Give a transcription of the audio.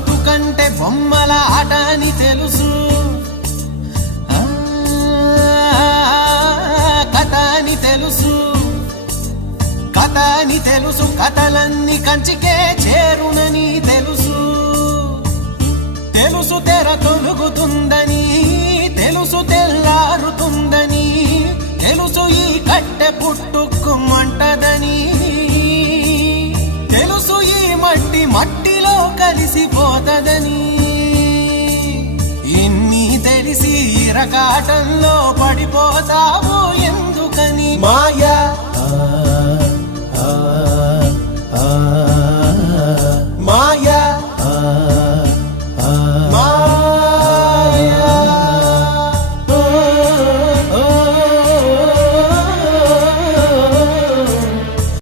బతుకంటే బొమ్మల ఆట అని తెలుసు, కథ అని తెలుసు, కథ అని తెలుసు, కథలన్నీ కంచికే చేరునని తెలుసు, తెలుసు తెర తొలుగుతుందని, తెలుసు తెల్లారుతుందని, తెలుసు ఈ కట్టె పుట్టుకుమంటదని, తెలుసు ఈ మట్టి మట్టిలో కలిసిపోతదని, ఇన్ని తెలిసి ఇరకాటంలో పడిపోతావు ఎందుకని మాయా